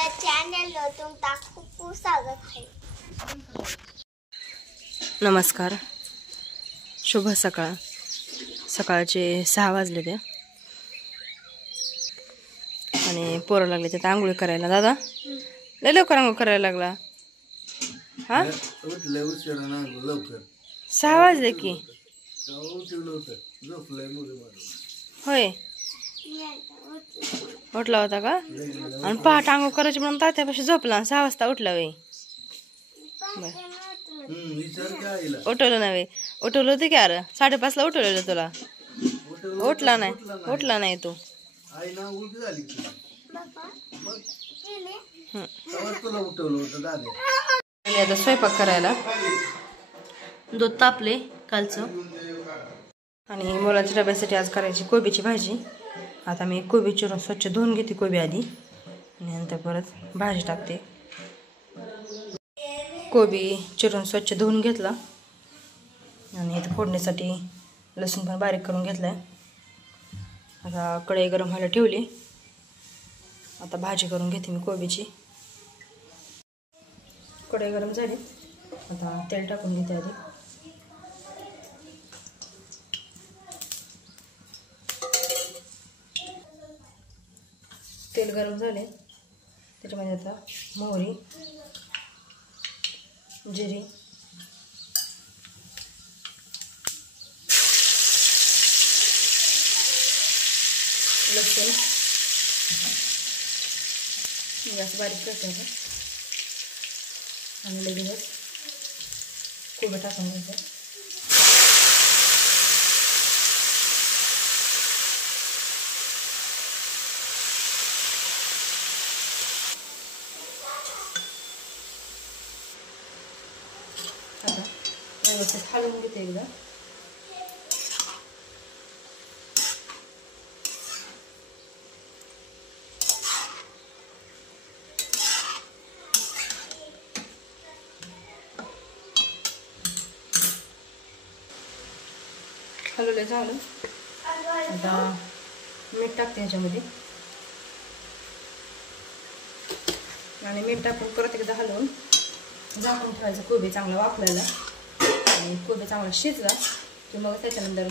आपल्या चॅनलला तुमचा खूप खूप स्वागत आहे. नमस्कार, शुभ सकाळ. सकाळचे 6 वाजले ते आणि पोरं लागले ते आंघोळी करायला. दादा लय लवकर आंघोळ करायला लागला. हा 6 वाजले की. होय उठला होता का? आणि पहाट आंघोळ करायची म्हणून तात्यापाशी झोपला. 6 वाजता उठला वे. उठवलं नाही, उठवलं होतं की. अरे 5:30ला उठवलेलं तुला. उठला नाही तू. आता स्वयंपाक करायला. दूध तापले कालचं आणि मुलाच्या डब्यासाठी आज करायची कोबीची भाजी. आता मी कोबी चिरून स्वच्छ धुवून घेते कोबी आधी आणि नंतर परत भाजी टाकते. कोबी चिरून स्वच्छ धुवून घेतला आणि इथं फोडणीसाठी लसूण पण बारीक करून घेतलाय. आता कढई गरम व्हायला ठेवली. आता भाजी करून घेते मी कोबीची. कढई गरम झाली. आता तेल टाकून घेते आधी. तेल गरम झाले त्याच्यामध्ये आता मोहरी, जिरी, लसूण गॅस बारीक करते आता आणि लगेच कोबी टाकून घ्यायचं. आता व्यवस्थित हलवून घेते एकदा. हलवलं झालं. आता मीठ टाकते ह्याच्यामध्ये आणि मीठ टाकून परत एकदा हलवून झाकून ठेवायचं. कोबी चांगला वाफलायला आणि कोबी चांगला शिजला की मग त्याच्यानंतर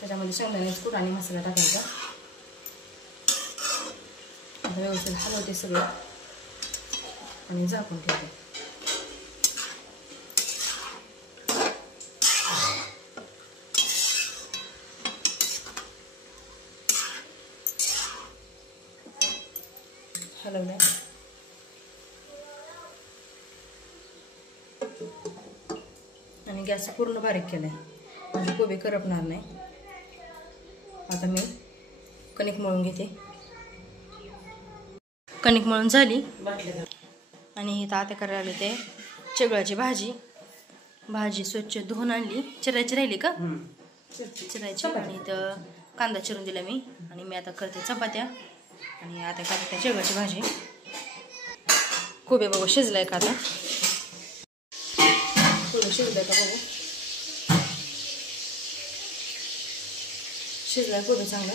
त्याच्यामध्ये शेंगदाण्याचं कूट आणि मसाला टाकायचा. आता व्यवस्थित हलवते सगळं आणि झाकून ठेवते. हलवलं आणि गॅस पूर्ण बारीक केलाय म्हणजे कोबी करपणार नाही. आता मी कणिक मळून घेते. कणिक मळून झाली आणि इथं आता करायला आले ते चिगळाची भाजी स्वच्छ धुवून आणली. चिरायची राहिली का? चिरायची. आणि इथं कांदा चिरून दिला मी आणि मी आता करते चपात्या आणि आता करते चिगळाची भाजी. कोबी बघू शिजलाय का? आता थोडं शिजलंय का बघू. शिजलाय कोबी चांगला.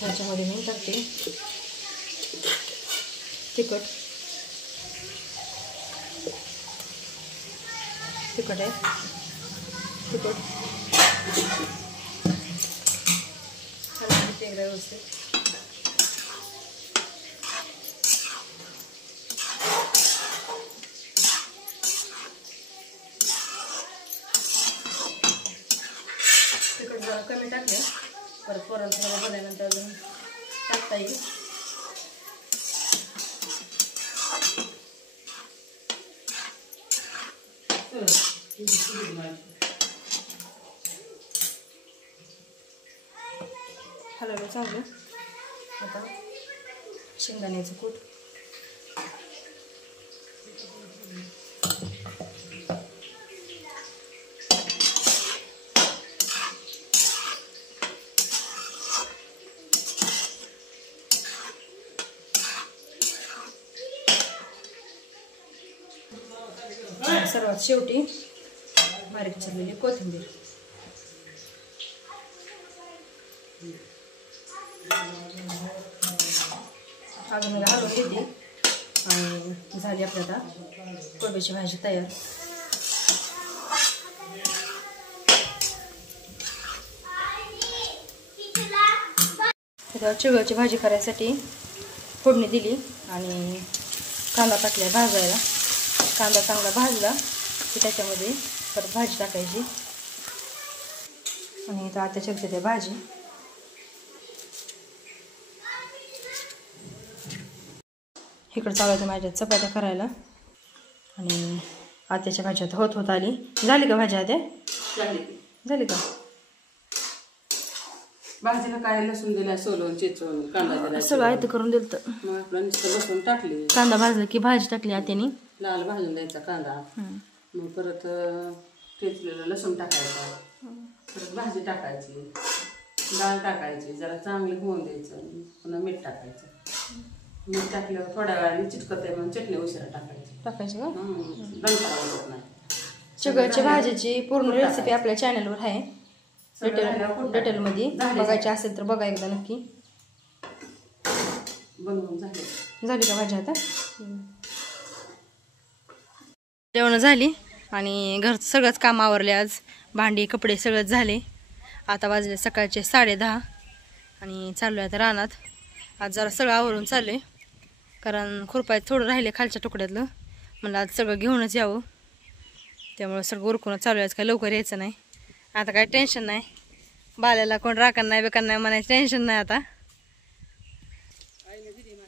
त्याच्यामध्ये मी टाकते तिखट आहे. तिखट एकदा व्यवस्थित. तिखट जरा कमी टाकले परत पोरांचं बघायनंतर अजून टाकता येईल. हलवलं चांगलं. आता शेंगदाण्याचं कूट, सर्वात शेवटी बारीक चिरलेली कोथिंबीर. अजून हलवून घेते आणि झाली आपली आता कोबीची भाजी तयार. आता चिगळची भाजी करायसाठी फोडणी दिली आणि कांदा टाकला भाजायला. कांदा चांगला भाजला की त्याच्यामध्ये परत भाजी टाकायची आणि इथं आता चिरते ते भाजी. इकडं चालू माझ्या चपात्या करायला आणि आत्याच्या भाजी आता होत आली. झाली का भाजी आत्या? झाली का? भाजीला काय लसूण दिला, सोलून चिचून कांदा दिला, सगळं आयतं करून दिलं. तर मग आपलं नुसतं लसूण टाकली, कांदा भाजला की भाजी टाकली आत्यानी. लाल भाजून द्यायचा कांदा, मग परत ठेचलेलं लसूण टाकायचा, परत भाजी टाकायची, डाळ टाकायची, जरा चांगली होऊन द्यायचं, पुन्हा मीठ टाकायचं. मीठ टाकल्यावर थोड्या वेळाने चिटकत आहे म्हणून चटणी उशिरा टाकायची. टाकायची का? डंका आवडत नाही. चिगळची भाजीची पूर्ण रेसिपी आपल्या चॅनलवर आहे, डिटेलमध्ये बघायची असेल तर बघा एकदा नक्की. बनवून झाली का भाजी? आता जेवण झाली आणि घरचं सगळंच काम आवरले. आज भांडी कपडे सगळंच झाले. आता वाजले सकाळचे 10:30 आणि चाललो आहे आता रानात. आज जरा सगळं आवरून चालू आहे कारण खुरपाय थोडं राहिले खालच्या तुकड्यातलं. म्हणलं आज सगळं घेऊनच यावं, त्यामुळे सगळं उरकूनच चालू आहे. काय लवकर यायचं नाही. आता काय टेन्शन नाही, बाल्याला कोण राखण नाही बेकार नाही म्हणायचं टेन्शन नाही. आता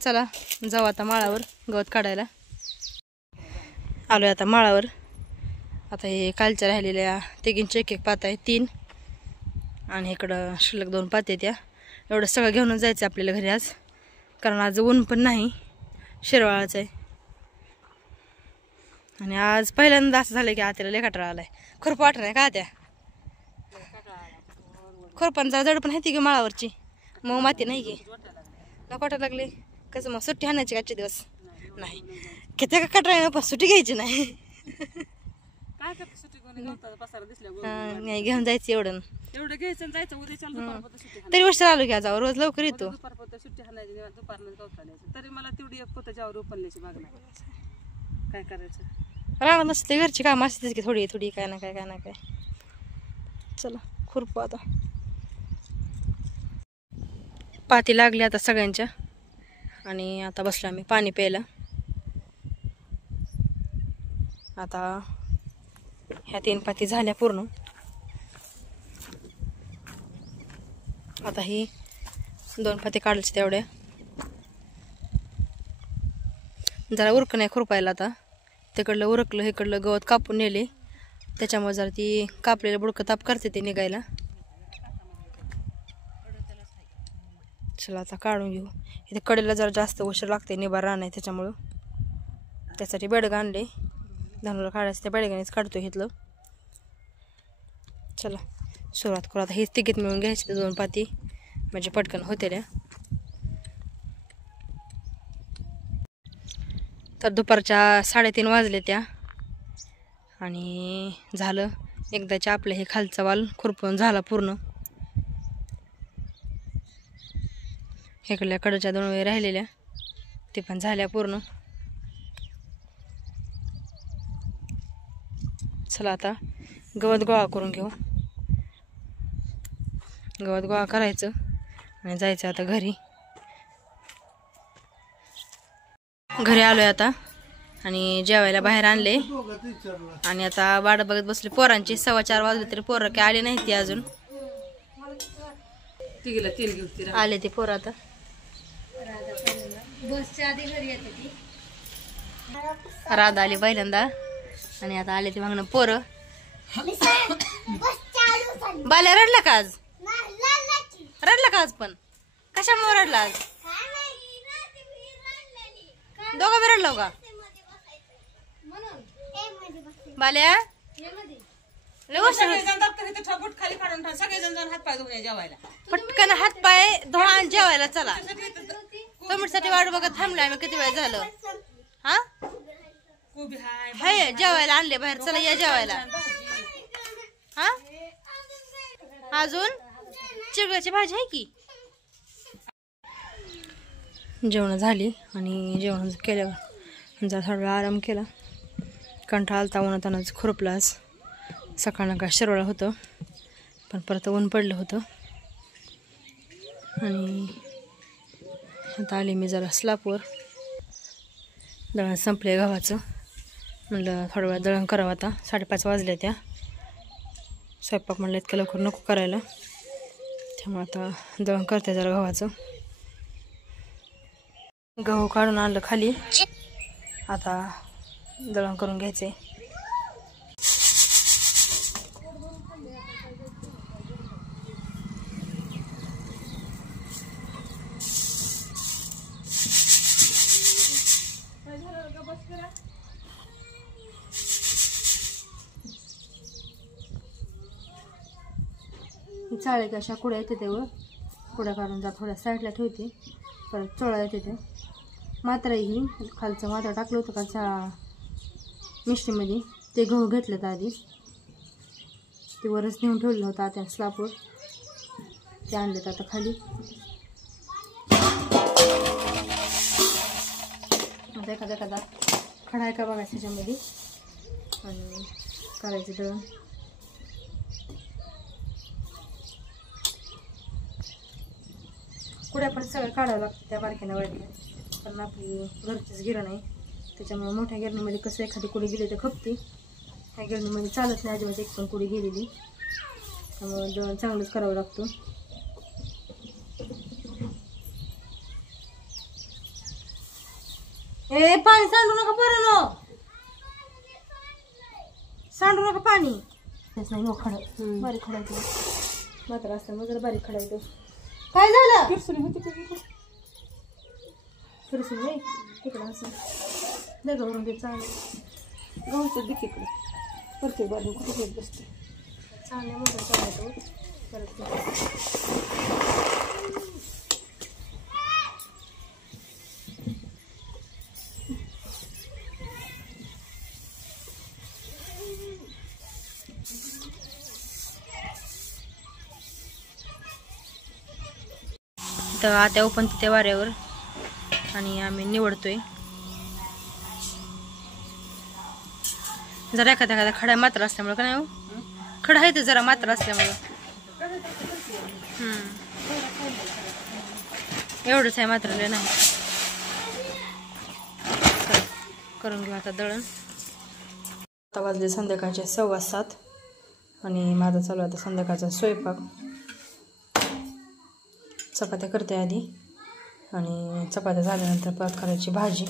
चला जाऊ आता माळावर गवत काढायला. आलोय आता माळावर. आता हे कालच्या राहिलेल्या तिघींचे एक पात आहे, 3 आणि इकडं शिल्लक 2 पाते. त्या एवढं सगळं घेऊनच जायचं आपल्याला घरी आज, कारण आज ऊन पण नाही, शिरवाळाच आहे. आणि आज पहिल्यांदा असं झालं की आत्याला लय कटाळा आलाय. खुरप वाटत नाही का आत्या? खुरपण जरा जड पण आहे ती माळावरची, मग माती नाही की नको वाटायला लागले. कसं मग सुट्टी हाणायची आजचे दिवस? नाही किती का कटाळा पण सुट्टी घ्यायची नाही. नाही घेऊन जायचं एवढं घ्यायचं जायचं उद्या. तरी वर्ष आलो की आज रोज लवकर येतो. सुट्टी हाणायची दुपारला गवतायचं, तरी मला तेवढी एक पोताच्यावर उपलण्याची माग नाही. काय करायचं? राहणार नसते घरची कामं असतेच की थोडी थोडी, काय ना काय काय ना काय. चला खुरपू आता. पाती लागली आता सगळ्यांच्या आणि आता बसलो आम्ही पाणी प्यायला. आता ह्या 3 पाती झाल्या पूर्ण. आता ही 2 पाती काढायची तेवढ्या. जरा उरक नाही खुरपायला. आता तिकडलं उरकलं, इकडलं गवत कापून नेले, त्याच्यामुळे जरा ती कापलेलं बुडकं ताप करते ते निघायला. चला आता काढून घेऊ. इथे कडेला जरा जास्त उशीर लागते, निबार राहणार त्याच्यामुळं. त्यासाठी बेडगा आणले, धानूला काढायचं त्या बेडगानेच काढतो घेतलं. चला सुरुवात करू आता. हेच तिकीट मिळून घ्यायचे 2 पाती म्हणजे पटकन होते त्या. तर दुपारच्या 3:30 वाजले त्या आणि झालं एकदाच्या आपलं हे खालचा वाल खुरपून झाला पूर्ण. इकडल्या कडच्या 2 वेळी राहिलेल्या ते पण झाल्या पूर्ण. चला आता गवत गोळा करून घेऊ. गवत गोळा करायचं आणि जायचं आता घरी. घरी आलोय आता आणि जेवायला बाहेर आणले आणि आता वाट बघत बसले पोरांची. 4:15 वाजले तरी पोरं काय आले नाही ती अजून. आले ते पोरं आता. राधा आली पहिल्यांदा आणि आता आले ते मागणं पोरं. बाल्या रडला का आज? रडला का आज? पण कशामुळे रडला आज? दोघं बी रडलो का? बाल्या पटकन हात पाय धुवा जेवायला चला. कमेंटसाठी वाट बघत थांबले आम्ही किती वेळ झालं. हा हाय जेवायला आणले बाहेर, चला या जेवायला. हा अजून चिगळाची भाजी आहे की. जेवण झाली आणि जेवण केल्यावर जरा थोडा वेळ आराम केला. कंटाळा आलता, उन्हातानाच खुरपला आज. सकाळनं काय शिरवळं होतं पण परत ऊन पडलं होतं. आणि आता आली मी जरा स्लापवर. दळण संपले गव्हाचं. म्हणलं थोडा वेळ दळण करावं. आता 5:30 वाजल्या त्या. स्वयंपाक म्हणलं इतक्या लवकर नको करायला, त्यामुळे आता दळण करते जरा गव्हाचं. गहू काढून आणलं खाली, आता दळण करून घ्यायचे. चाळे कशा कुड्या येते तेव्हा कुड्या काढून जा थोड्या साईडला ठेवते. परत चोळा येते ते मात्र ही खालचं मात्र टाकलं होतं का मिष्टीमध्ये. ते गहू घेतलं तर आधी ते वरच नेऊन ठेवलं होतं आता स्लापवर. ते आणलेत आता खाली. आता एखादा खडा आहे का बघायचं त्याच्यामध्ये आणि करायचं दळण. कुड्या पण सगळं काढावं लागतं त्या बारक्यानं वाटल्या, कारण आपली घरचीच गिरण आहे त्याच्यामुळे मोठ्या गिरणीमध्ये कसं एखादी कुडी गेली तर खपते. ह्या गिरणीमध्ये चालत नाही अजिबात एक पण कुडी गेलेली, त्यामुळे दळण चांगलंच करावं लागतं. ए पाणी सांडू नका पोरांनो, सांडू नका पाणी. नाही नो खडं बारीक खडायचं मात्र असल्यामुळे जरा बारीक खडायचं. काय झालं फिरसून होती फिरसून नाही तिकडं असं दगडून ते चांगलं गहूचं दिक इकडे परते बाजू कुठे बसते चांगल्या मोठं चालतो परत. तर आता ओपन त्या वाऱ्यावर आणि आम्ही निवडतोय. जरा एखादा खडा मात्र असल्यामुळे का नाही हो, खडा आहे तर जरा मात्र असल्यामुळं एवढंच आहे, मात्र नाही. करून घेऊ आता दळण. आता वाजले संध्याकाळचे 7:15 आणि माझा चालू आता संध्याकाळचा स्वयंपाक. चपात्या करते आधी आणि चपात्या झाल्यानंतर परत करायची भाजी.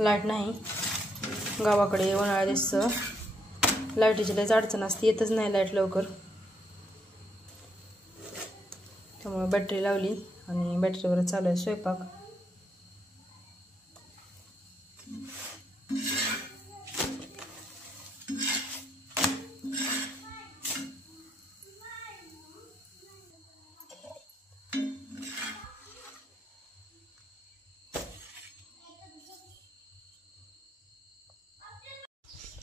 लाईट नाही गावाकडे, उन्हाळ्या दिवस लाईटीची लयच अडचण असते, येतच नाही लाईट लवकर. त्यामुळे बॅटरी लावली आणि बॅटरीवर चालू आहे स्वयंपाक.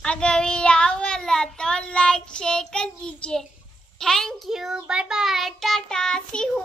अगर वीडियो आवडला तो लाइक शेयर कर दीजिए. Thank you. Bye bye. Tata. See you.